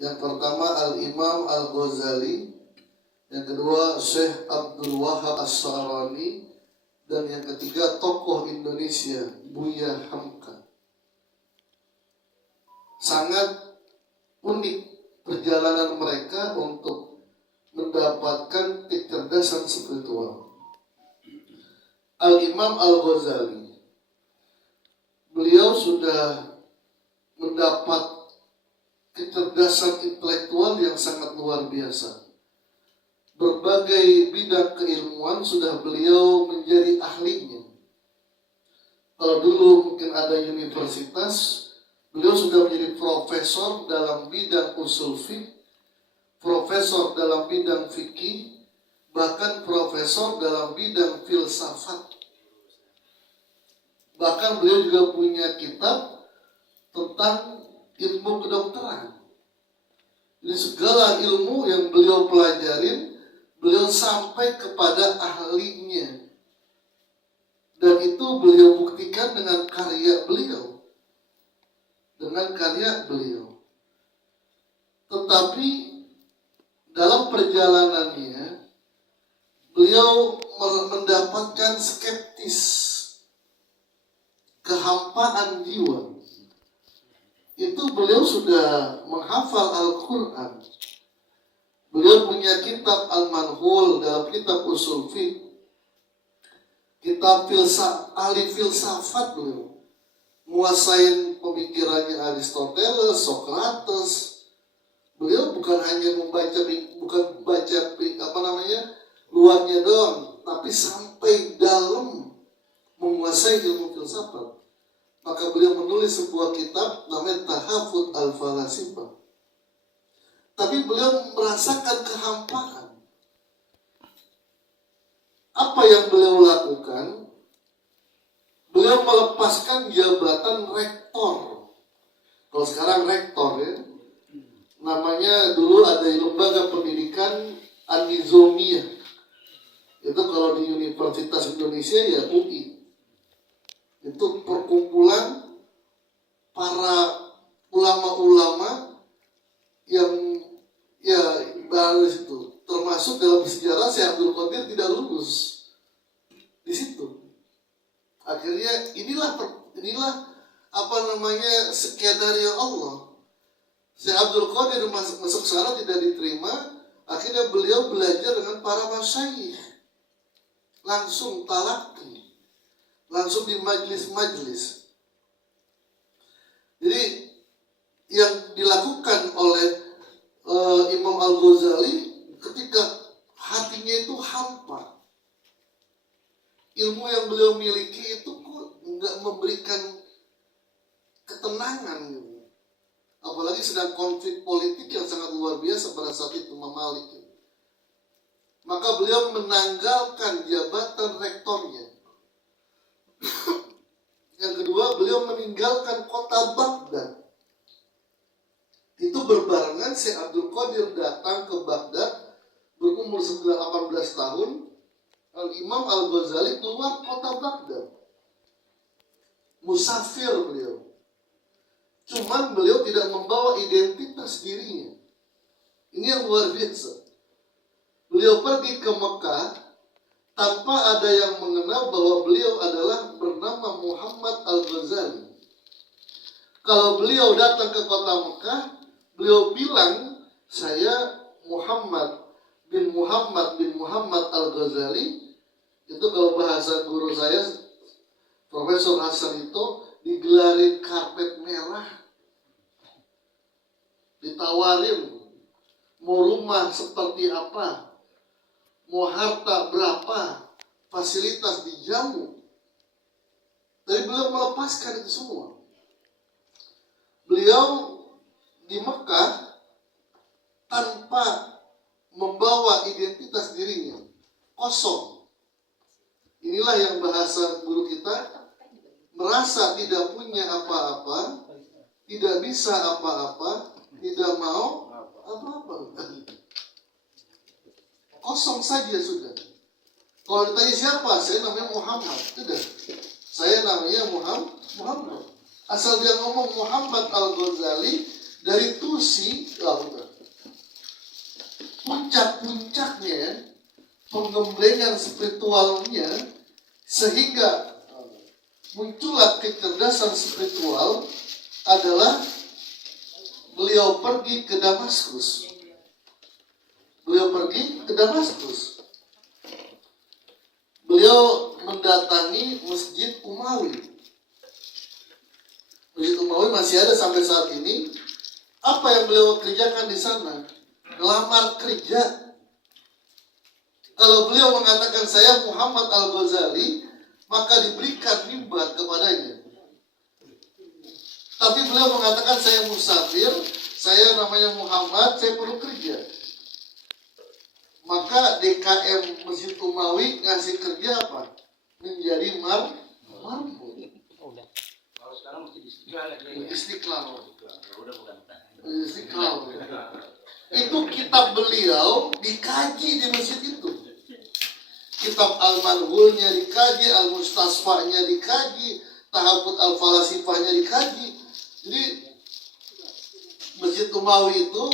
Yang pertama Al-Imam Al-Ghazali, yang kedua Syekh Abdul Wahab As-Sa'rani, dan yang ketiga tokoh Indonesia Buya Hamka. Sangat unik perjalanan mereka untuk mendapatkan kecerdasan spiritual. Al-Imam Al-Ghazali, beliau sudah mendapat kecerdasan intelektual yang sangat luar biasa. Berbagai bidang keilmuan sudah beliau menjadi ahlinya. Kalau dulu mungkin ada universitas, beliau sudah menjadi profesor dalam bidang usul fiqh, profesor dalam bidang fikih, bahkan profesor dalam bidang filsafat. Bahkan beliau juga punya kitab tentang ilmu kedokteran. Jadi segala ilmu yang beliau pelajarin, beliau sampai kepada ahlinya. Dan itu beliau buktikan dengan karya beliau. Tetapi dalam perjalanannya, beliau mendapatkan skeptis, kehampaan jiwa. Itu beliau sudah menghafal Al-Quran. Beliau punya kitab Al-Manhul dalam kitab usul fiqh, kitab ahli filsafat beliau. Menguasain pemikirannya Aristoteles, Socrates. Beliau bukan hanya membaca luarnya doang, tapi sampai dalam menguasai ilmu filsafat. Maka beliau menulis sebuah kitab namanya Tahafut Al-Falasifah. Tapi beliau merasakan kehampaan. Apa yang beliau lakukan? Beliau melepaskan jabatan rektor. Kalau sekarang rektor ya, namanya dulu ada lembaga pendidikan An-Nizamiyah. Itu kalau di Universitas Indonesia ya UI. Itu perkumpulan para ulama-ulama yang ya baris itu, termasuk dalam sejarah Syekh Abdul Qadir tidak lulus di situ. Akhirnya inilah skenario Allah. Syekh Abdul Qadir masuk sana tidak diterima. Akhirnya beliau belajar dengan para masyayikh, langsung talaqi, langsung di majlis-majlis. Jadi yang dilakukan oleh Imam Al-Ghazali ketika hatinya itu hampa, ilmu yang beliau miliki itu kok nggak memberikan ketenangan gitu. Apalagi sedang konflik politik yang sangat luar biasa pada saat itu, Imam Malik. Maka beliau menanggalkan jabatan rektornya. Yang kedua, beliau meninggalkan kota Baghdad. Itu berbarengan Syekh Abdul Qadir datang ke Baghdad berumur 18 tahun. Al-Imam Al-Ghazali keluar kota Baghdad. Musafir beliau. Cuman beliau tidak membawa identitas dirinya. Ini yang luar biasa. Beliau pergi ke Mekah tanpa ada yang mengenal bahwa beliau adalah bernama Muhammad Al-Ghazali. Kalau beliau datang ke kota Mekah, beliau bilang, saya Muhammad bin Muhammad Al-Ghazali. Itu kalau bahasa guru saya, Profesor Hasan itu, digelarin karpet merah. Ditawarin, mau rumah seperti apa, mau harta berapa, fasilitas dijamu. Tapi beliau melepaskan itu semua. Beliau di Mekah tanpa membawa identitas dirinya, kosong. Inilah yang bahasa guru kita, merasa tidak punya apa-apa, tidak bisa apa-apa, tidak mau apa-apa. Kosong saja sudah. Kalau ditanya siapa, saya namanya Muhammad. Sudah. Saya namanya Muhammad. Asal dia ngomong Muhammad Al-Ghazali, dari Tusi, puncak-puncaknya pengembangan spiritualnya, sehingga muncullah kecerdasan spiritual adalah beliau pergi ke Damaskus. Beliau mendatangi Masjid Umawi. Masjid Umawi masih ada sampai saat ini. Apa yang beliau kerjakan di sana? Lamar kerja. Kalau beliau mengatakan saya Muhammad Al-Ghazali, maka diberikan mimbar kepadanya. Tapi beliau mengatakan saya musafir, saya namanya Muhammad, saya perlu kerja. Maka DKM Masjid Umawi ngasih kerja apa? Menjadi marbot. Kalau sekarang masih di Istiqlal. Udah bukan. Istiqlal. Itu kitab beliau dikaji di masjid itu. Kitab Al-Manhulnya dikaji, Al-Mustasfa'nya dikaji, Tahabut Al-Falasifahnya dikaji. Jadi Masjid Umawi itu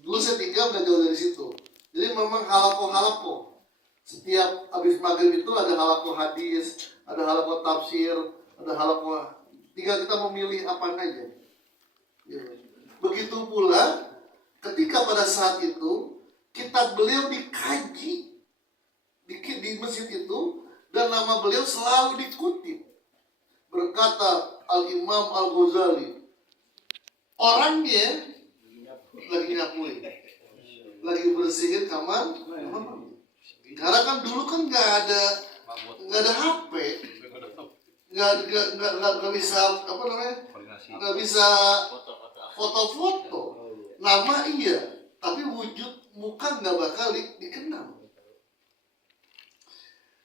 dulu saya tinggal nggak jauh dari situ. Jadi memang halako-halako. Setiap habis maghrib itu ada halako hadis, ada halako tafsir, ada halako. Tinggal kita memilih apa aja. Ya. Begitu pula ketika pada saat itu kitab beliau dikaji di masjid itu dan nama beliau selalu dikutip. Berkata Al-Imam Al-Ghazali, orangnya lagi nyapuin, lagi bersihin kamar. Karena kan dulu kan nggak ada HP, nggak bisa apa namanya, nggak bisa foto-foto. Nama iya, tapi wujud muka nggak bakal dikenal.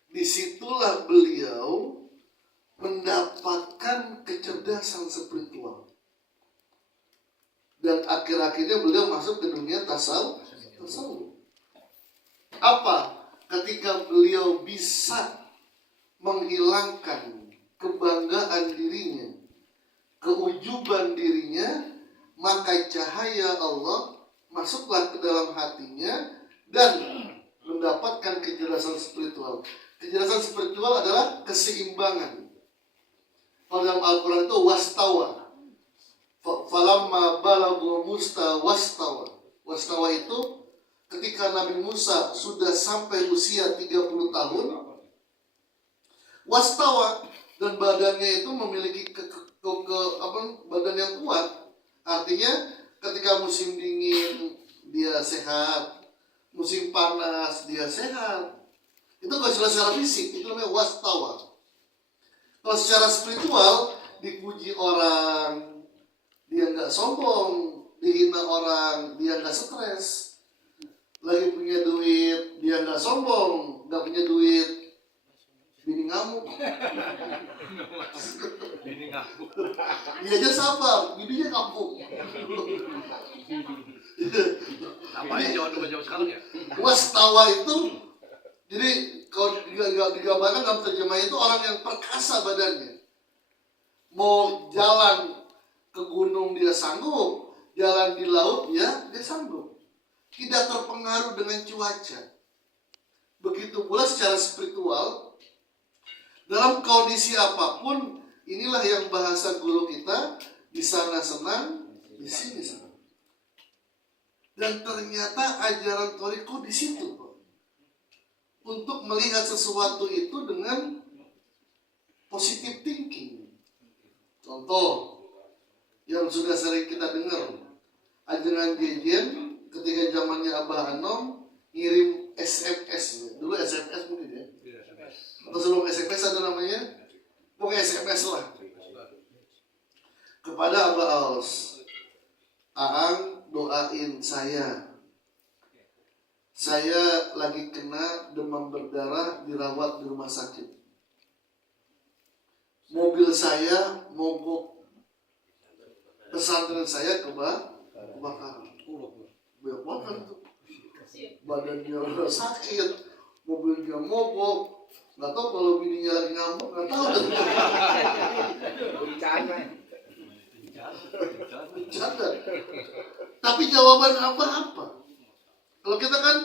Disitulah beliau mendapatkan kecerdasan spiritual. Dan akhir-akhirnya beliau masuk ke dunia tasawuf. Apa? Ketika beliau bisa menghilangkan kebanggaan dirinya, keujuban dirinya, maka cahaya Allah masuklah ke dalam hatinya dan mendapatkan kecerdasan spiritual. Kecerdasan spiritual adalah keseimbangan. Kalau dalam Al-Quran itu wastawa. Falamma balagu musta wastawa. Wastawa itu ketika Nabi Musa sudah sampai usia 30 tahun. Wastawa, dan badannya itu memiliki badan yang kuat. Artinya ketika musim dingin dia sehat, musim panas dia sehat. Itu kalau secara fisik itu namanya wastawa. Kalau secara spiritual dipuji orang dia nggak sombong, dihina orang dia nggak stres. Lagi punya duit dia nggak sombong, nggak punya duit bini ngamuk. Dia aja sabar, bininya ngamuk. Namanya jauh sekarang ya? Wastawa itu, jadi kalau digambarkan dalam terjemahan itu orang yang perkasa badannya. Mau jalan ke gunung dia sanggup, jalan di laut dia sanggup. Tidak terpengaruh dengan cuaca. Begitu pula secara spiritual, dalam kondisi apapun, inilah yang bahasa guru kita, di sana senang, di sini senang. Dan ternyata ajaran Thoriqoh di situ, Pak. Untuk melihat sesuatu itu dengan positive thinking. Contoh yang sudah sering kita dengar, ajaran Jejen ketika zamannya Abah Anom ngirim SMS. Dulu SMS mungkin ya. Atau sebelum SMS ada namanya, pokoknya SMS lah. Kepada Abah Aos, Aang doain saya lagi kena demam berdarah, dirawat di rumah sakit. Mobil saya mogok, pesantren saya kebakaran. Banyak banget itu. Badannya sakit, mobilnya mogok. Nggak tahu kalau bininya lagi ngamuk, nggak tahu. Bercanda. Tapi jawaban apa? Kalau kita kan,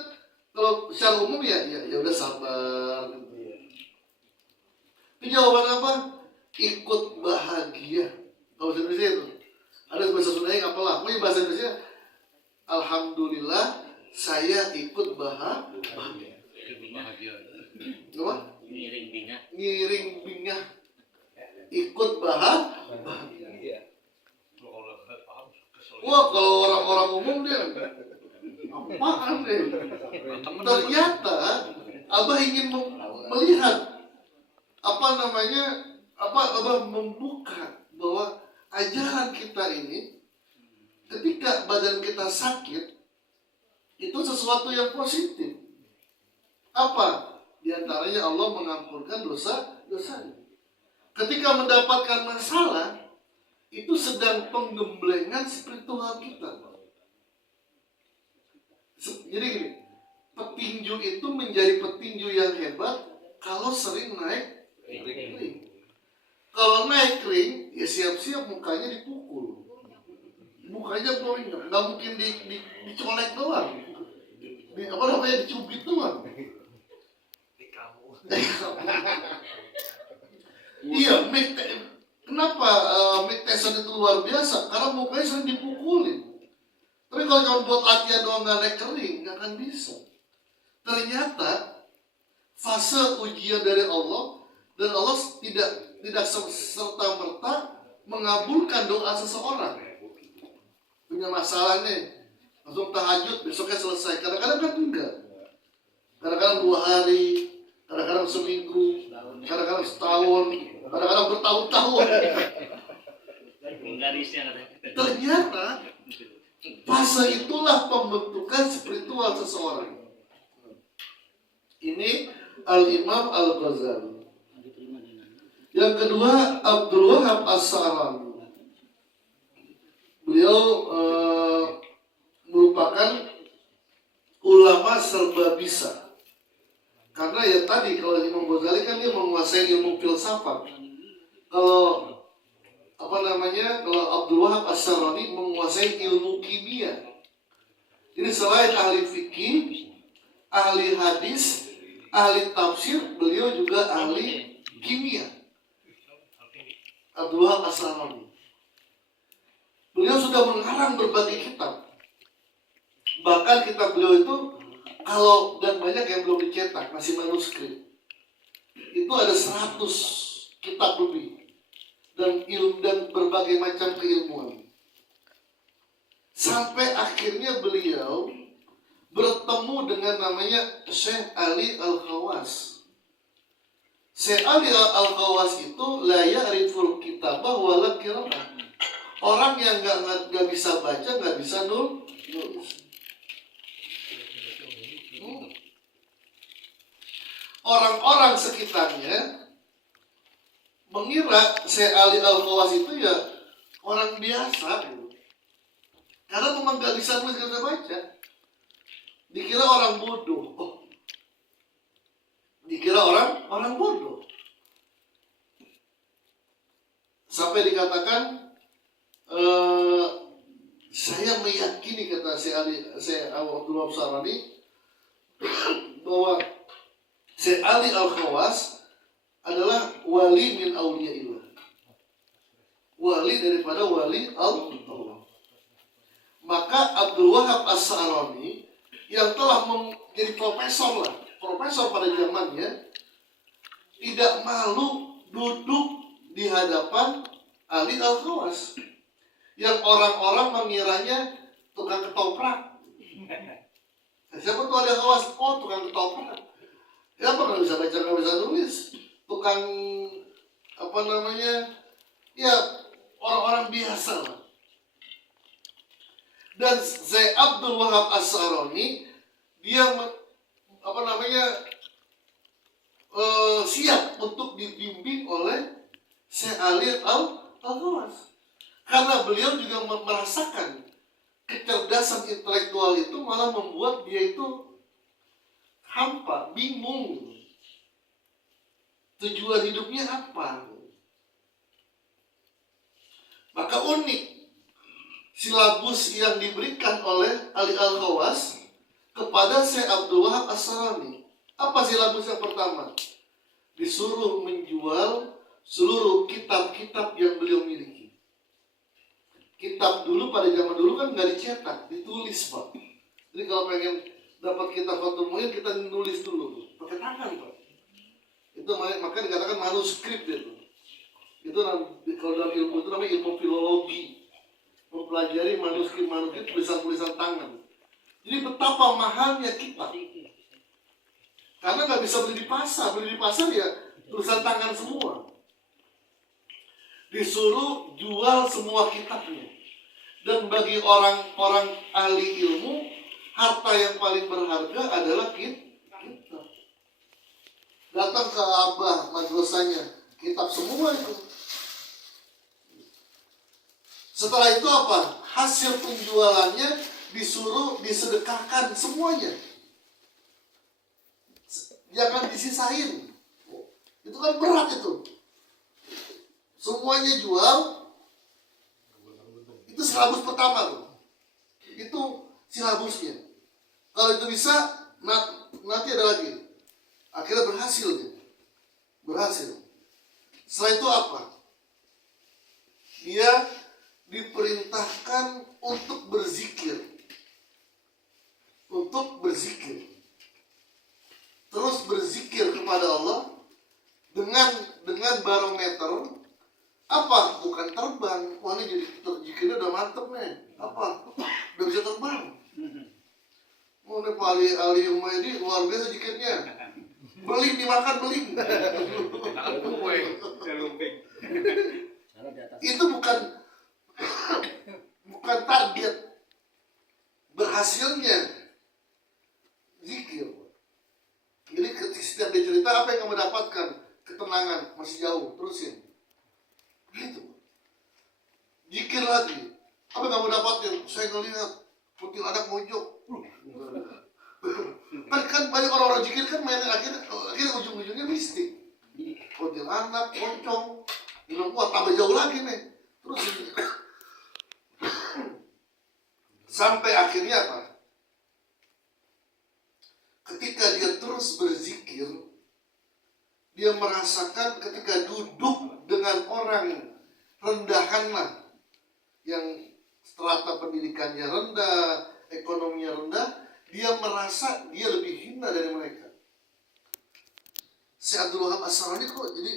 kalau secara umum ya udah sabar. Itu jawaban apa? Ikut bahagia. Kalau bahasa Indonesia itu ada bahasa Sundanya apalah. Pokoknya bahasa Indonesia, alhamdulillah saya ikut bahagia. Apa? Ngiring bingah. Ikut bahagia. Wah, kalau orang-orang umum dia apaan deh? Ternyata Abah ingin melihat Abah membuka bahwa ajaran kita ini ketika badan kita sakit itu sesuatu yang positif. Apa? Di antaranya Allah mengampunkan dosa-dosanya. Ketika mendapatkan masalah, itu sedang penggemblengan spiritual kita. Jadi gini, petinju itu menjadi petinju yang hebat kalau sering naik ring. Kalau naik ring, ya siap-siap mukanya dipukul. Mukanya blowing, nggak mungkin dicolek doang. Dicubit doang. Iya, kenapa Mike Tyson itu luar biasa? Karena mukanya sering dipukulin. Tapi kalau cuma buat latihan doang nggak naik kering, nggak akan bisa. Ternyata fase ujian dari Allah, dan Allah tidak serta merta mengabulkan doa seseorang. Punya masalah nih, langsung tahajud besoknya selesai. Kadang-kadang kan enggak. Kadang-kadang 2 hari, kadang-kadang seminggu, kadang-kadang setahun, kadang-kadang bertahun-tahun. Ternyata fase itulah pembentukan spiritual seseorang. Ini Al-Imam Al-Ghazali. Yang kedua, Abdul Wahab As-Sa'lani. Beliau merupakan ulama serba bisa. Karena ya tadi kalau Imam Ghazali kan dia menguasai ilmu filsafat. Kalau Abdul Wahab As-Sa'lani menguasai ilmu kimia. Jadi selain ahli fikih, ahli hadis, ahli tafsir, beliau juga ahli kimia. Abdul Wahab As-Sa'lani. Beliau sudah mengarang berbagai kitab. Bahkan kitab beliau itu dan banyak yang belum dicetak, masih manuskrip. Itu ada 100 kitab lebih. Dan berbagai macam keilmuan. Sampai akhirnya beliau bertemu dengan namanya Syekh Ali Al-Khawas. Syekh Ali Al-Khawas itu la ya'riful kitabah wala qiraah. Orang yang nggak bisa baca, nggak bisa nulis. Orang-orang sekitarnya mengira Syekh Ali Al-Khawas itu ya orang biasa, karena memang nggak bisa nulis, nggak bisa baca. Dikira orang bodoh. Dikira orang bodoh. Sampai dikatakan, saya meyakini, kata Syekh Abdul Wahab As-Sa'lani, bahwa Syekh Ali Al-Khawas adalah wali min awliyaillah. Wali daripada wali Allah. Maka Abdul Wahab As-Sa'lani yang telah menjadi profesor pada zamannya, tidak malu duduk di hadapan Ali Al-Khawas yang orang-orang mengiranya tukang ketoprak. Siapa tuh Ali Al-Khawas? Oh, tukang ketoprak. Ya, apa nggak bisa baca, nggak bisa nulis? Tukang ya orang-orang biasa lah. Dan Syekh Abdul Wahab As-Sa'lani dia siap untuk dibimbing oleh Syekh Ali Al-Khawas. Karena beliau juga merasakan kecerdasan intelektual itu malah membuat dia itu hampa, bingung. Tujuan hidupnya apa? Maka unik. silabus yang diberikan oleh Ali Al-Khawas kepada Syekh Abdul Wahab As-Sarani. Apa silabus yang pertama? Disuruh menjual seluruh kitab-kitab yang beliau miliki. Kitab dulu pada zaman dulu kan nggak dicetak, ditulis Pak. Jadi kalau pengen dapat kitab Fathul Muin kita nulis dulu, pakai tangan Pak. Itu makanya dikatakan manuskrip itu. Itu kalau dalam ilmu itu namanya ilmu filologi, mempelajari manuskrip tulisan-tulisan tangan. Jadi betapa mahalnya kitab. Karena nggak bisa beli di pasar ya tulisan tangan semua. Disuruh jual semua kitabnya. Dan bagi orang-orang ahli ilmu, harta yang paling berharga adalah kitab. Datang ke Abah madrasahnya, kitab semua itu. Setelah itu apa? Hasil penjualannya disuruh disedekahkan semuanya. Jangan disisain. Itu kan berat itu. Semuanya jual. Itu silabus pertama tuh. Itu silabusnya. Kalau itu bisa, nanti ada lagi. Akhirnya berhasil dia. Berhasil. Setelah itu apa? Dia diperintahkan untuk berzikir. Untuk berzikir. Terus berzikir kepada Allah dengan barometer. Apa? Bukan terbang. Wah ini jadi zikirnya udah mantep nih. Apa? Udah bisa terbang. Oh ini Pak Ali Umaydi luar biasa zikirnya. Beling dimakan beling. Itu bukan target berhasilnya zikir. Jadi setiap dia cerita apa yang kamu dapatkan? Ketenangan, masih jauh, terusin. Gitu. Zikir lagi. Apa yang kamu dapatin? Saya ngelihat kuntilanak mojok. Kan banyak orang-orang zikir kan main akhirnya ujung-ujungnya mistik. Kuntilanak, pocong. Bilang wah tambah jauh lagi nih. Terus sampai akhirnya apa? Ketika dia terus berzikir, dia merasakan ketika duduk dengan orang rendahanlah yang strata pendidikannya rendah, ekonominya rendah, dia merasa dia lebih hina dari mereka. Si Abdul Wahab As-Sarani kok jadi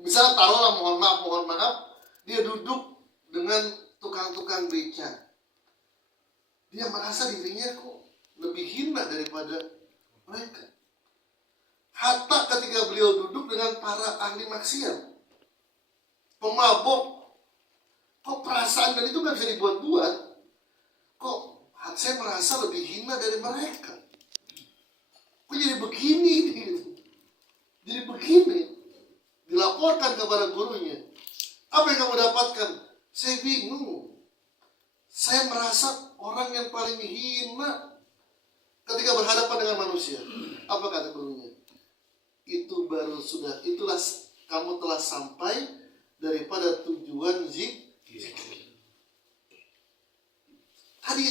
misalnya taruhlah mohon maaf, dia duduk dengan tukang-tukang beca. Dia merasa dirinya kok lebih hina daripada mereka. Hatta ketika beliau duduk dengan para ahli maksiat, pemabok, kok perasaan dan itu gak bisa dibuat-buat. Kok saya merasa lebih hina dari mereka. Kok jadi begini gitu. Jadi begini. Dilaporkan kepada gurunya. Apa yang kamu dapatkan? Saya bingung. Saya merasa orang yang paling hina ketika berhadapan dengan manusia. Apa kata gurunya? Itulah kamu telah sampai daripada tujuan zikir. Tadi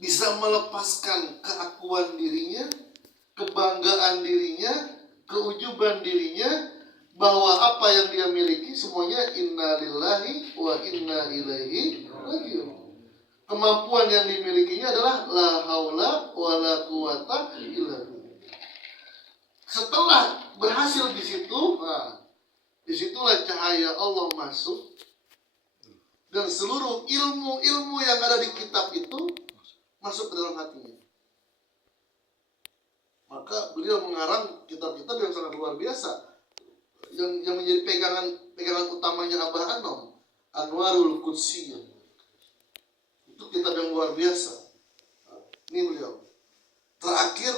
bisa melepaskan keakuan dirinya, kebanggaan dirinya, keujuban dirinya, bahwa apa yang dia miliki semuanya inna lillahi wa inna ilaihi raji'un. Kemampuan yang dimilikinya adalah la haula wa la quwata illa billah. Setelah berhasil di situ, disitulah cahaya Allah masuk dan seluruh ilmu-ilmu yang ada di kitab itu masuk ke dalam hatinya. Maka beliau mengarang kitab-kitab yang sangat luar biasa yang menjadi pegangan utamanya Abah Anom, Anwarul Qudsiyah. Itu kitab yang luar biasa. Ini beliau. Terakhir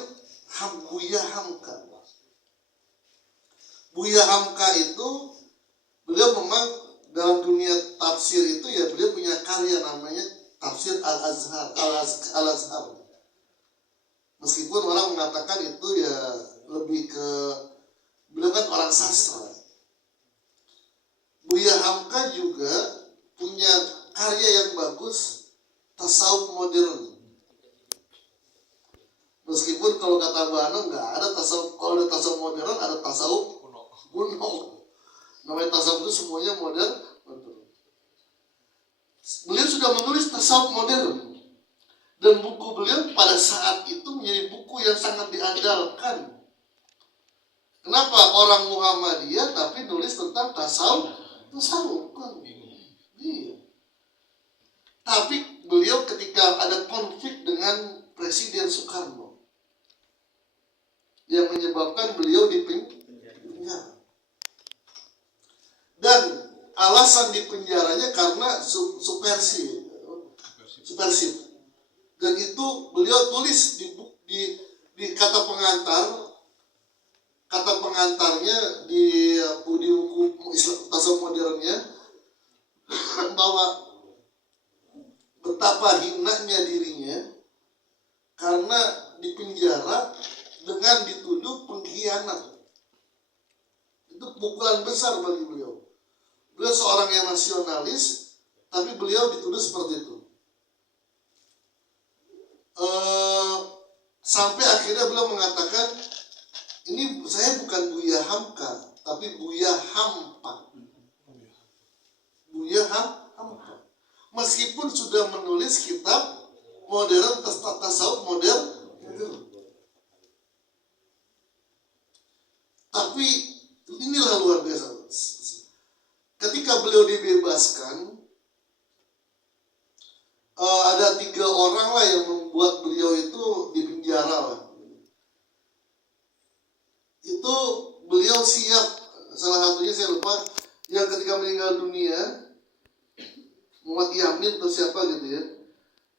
Buya Hamka. Buya Hamka itu beliau memang dalam dunia tafsir itu ya beliau punya karya namanya Tafsir Al-Azhar. Meskipun orang mengatakan itu ya lebih ke beliau kan orang sastra. Buya Hamka juga punya karya yang bagus, tasawuf modern. Meskipun kalau kata Bano nggak ada tasawuf, kalau ada tasawuf modern ada tasawuf kuno. Namanya tasawuf itu semuanya modern. Beliau sudah menulis tasawuf modern, dan buku beliau pada saat itu menjadi buku yang sangat diandalkan. Kenapa orang Muhammadiyah tapi nulis tentang tasawuf kan? Iya. Tapi beliau ketika ada konflik dengan Presiden Soekarno yang menyebabkan beliau dipenjara. Dan alasan dipenjaranya karena subversif. Dan itu beliau tulis di kata pengantarnya di buku tasawuf modernnya, bahwa betapa hinanya dirinya karena dipenjara dengan dituduh pengkhianat. Itu pukulan besar bagi beliau. Beliau seorang yang nasionalis, tapi beliau dituduh seperti itu. Sampai akhirnya beliau mengatakan, ini saya bukan Buya Hamka, tapi Buya Hampa. Buya Hampa. Meskipun sudah menulis kitab modern, tasawuf modern, tapi inilah luar biasa. Ketika beliau dibebaskan, ada 3 orang lah yang membuat beliau itu dipenjara lah. Itu beliau siap, salah satunya saya lupa, yang ketika meninggal dunia, Muhammad Yamin atau siapa gitu ya.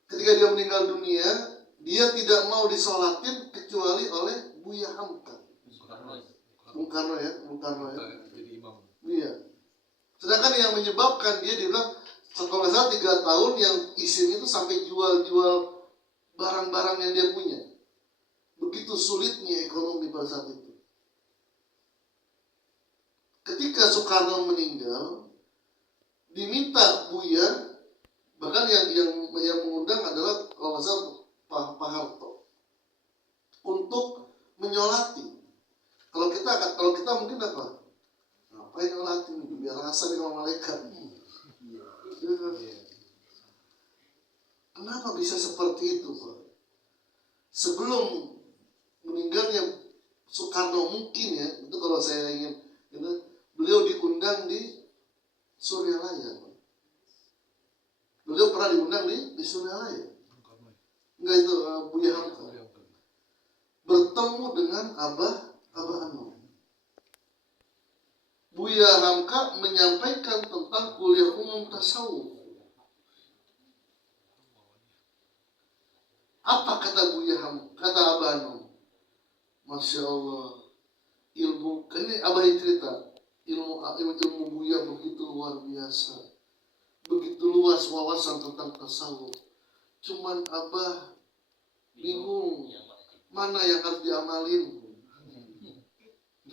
Ketika dia meninggal dunia, dia tidak mau disolatin kecuali oleh Buya Hamka. Bung Karno ya. Jadi imam. Iya. Sedangkan yang menyebabkan dia bilang, kalau nggak salah 3 tahun yang isim itu sampai jual-jual barang-barang yang dia punya. Begitu sulitnya ekonomi pada saat itu. Ketika Soekarno meninggal, diminta Buya, bahkan yang mengundang adalah kalau nggak salah Pak Harto, untuk menyolati. Kalau kita mungkin apa? Ngapain nyolati? Biar rasa dengan malaikat. Kenapa bisa seperti itu, Pak? Sebelum meninggalnya Soekarno mungkin ya, itu kalau saya ingin, beliau diundang di Suryalaya. Beliau pernah diundang di Suryalaya. Enggak, itu Buya Hamka. Bertemu dengan Abah Anum. Buya Hamka menyampaikan tentang kuliah umum tasawuf. Apa kata Buya Hamka? Kata Abah Anum, Masya Allah, ilmu, ini Abah yang cerita, ilmu Buya begitu luar biasa, begitu luas wawasan tentang tasawuf. Cuman Abah bingung mana yang harus diamalin,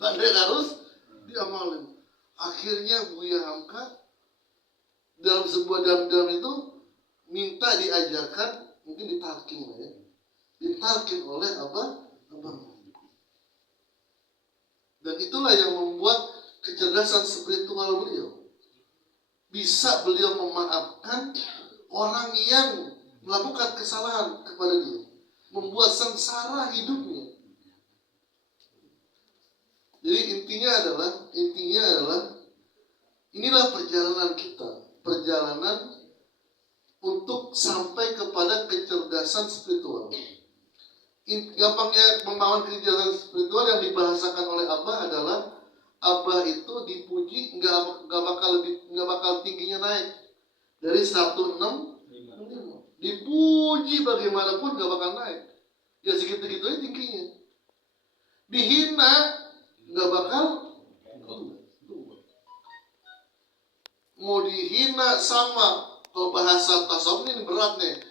mana yang harus diamalin. Akhirnya Buya Hamka dalam itu minta diajarkan, mungkin ditalkin ya, ditalkin oleh Abah. Dan itulah yang membuat kecerdasan spiritual beliau. Bisa beliau memaafkan orang yang melakukan kesalahan kepada dia, membuat sengsara hidupnya. Jadi intinya adalah inilah perjalanan kita, perjalanan untuk sampai kepada kecerdasan spiritual. Gampangnya membangun kecerdasan spiritual yang dibahasakan oleh Abah adalah, Abah itu dipuji nggak bakal tingginya naik dari 165. Dipuji bagaimanapun nggak bakal naik, ya segitu-gitu aja tingginya. Dihina nggak bakal, mau dihina sama. Kalau bahasa tasawuf ini berat nih,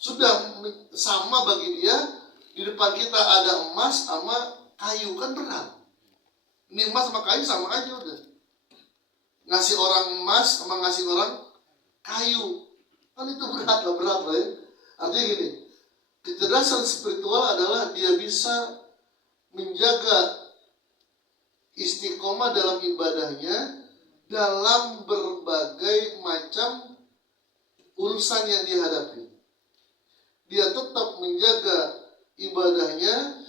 sudah sama bagi dia. Di depan kita ada emas sama kayu, kan berat. Ini emas sama kayu sama aja udah. Ngasih orang emas sama ngasih orang kayu. Kan itu berat lah ya. Artinya gini, kecerdasan spiritual adalah dia bisa menjaga istiqomah dalam ibadahnya dalam berbagai macam urusan yang dihadapi. Dia tetap menjaga ibadahnya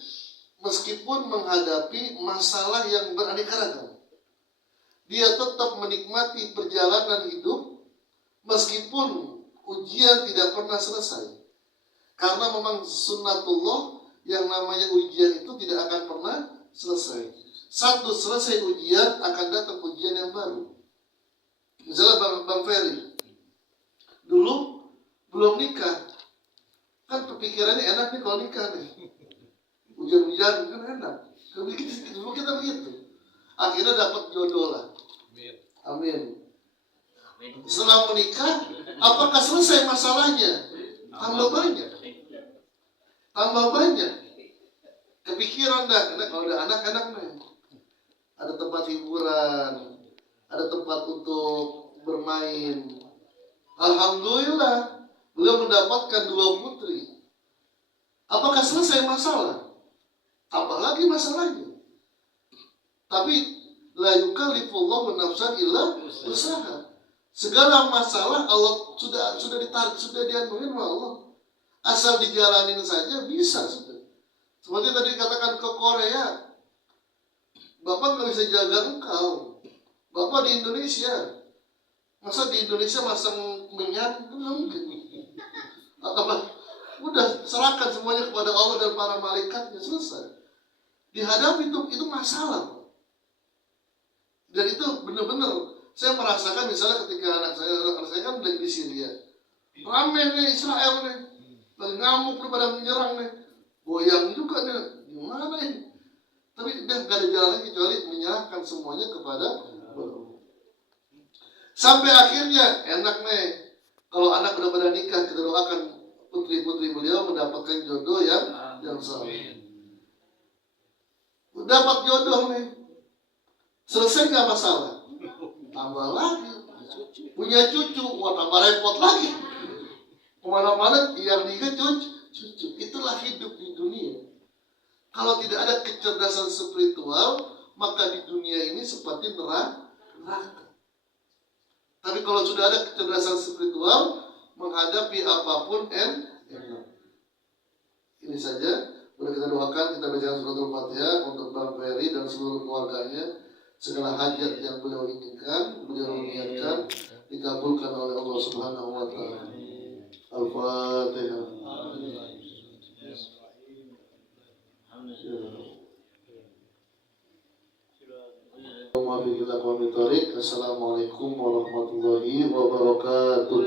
meskipun menghadapi masalah yang beraneka ragam. Dia tetap menikmati perjalanan hidup meskipun ujian tidak pernah selesai. Karena memang sunnatullah yang namanya ujian itu tidak akan pernah selesai. Satu selesai ujian akan datang ujian yang baru. Misalnya Bang Ferry, dulu belum nikah, kan kepikirannya enak nih kalau nikah nih. Ujian-ujian kan enak. Dulu kita begitu. Akhirnya dapat jodoh lah. Amin. Setelah menikah, apakah selesai masalahnya? Tambah banyak. Kepikiran dah, karena kalau udah anak enak nih. Ada tempat hiburan, ada tempat untuk bermain. Alhamdulillah, beliau mendapatkan 2 putri. Apakah selesai masalah? Tambah lagi masalahnya. Tapi la yukallifullahu nafsan illa usaha. Segala masalah Allah sudah ditarik, sudah dianuin oleh Allah. Asal dijalanin saja bisa sudah. Seperti tadi katakan ke Korea, Bapak nggak bisa jaga engkau. Bapak di Indonesia, masa di Indonesia masang minyak itu nggak mungkin. Udah serahkan semuanya kepada Allah dan para malaikatnya, selesai. Dihadapi itu masalah. Dan itu benar-benar saya merasakan misalnya ketika anak saya kan lagi di Syria, rame nih Israel nih, lagi ngamuk pada menyerang nih, goyang juga nih, gimana ini? Tapi udah gak ada jalan lagi kecuali menyerahkan semuanya kepada Allah. Sampai akhirnya enak nih, kalau anak udah pada nikah kita doakan putri-putri beliau mendapatkan jodoh yang saleh. Dapat jodoh nih, selesai gak masalah? Tambah lagi, punya cucu, wah tambah repot lagi. Kemana-mana yang dikit cucu. Itulah hidup di dunia. Kalau tidak ada kecerdasan spiritual, maka di dunia ini seperti neraka. Tapi kalau sudah ada kecerdasan spiritual, menghadapi apapun enak. Ini saja. Boleh kita doakan, kita baca suratul Fatihah untuk Bang Ferry dan seluruh keluarganya. Segala hajat yang beliau inginkan, beliau niatkan, dikabulkan oleh Allah Subhanahu wa Ta'ala. Al-Fatihah. Assalamualaikum warahmatullahi wabarakatuh.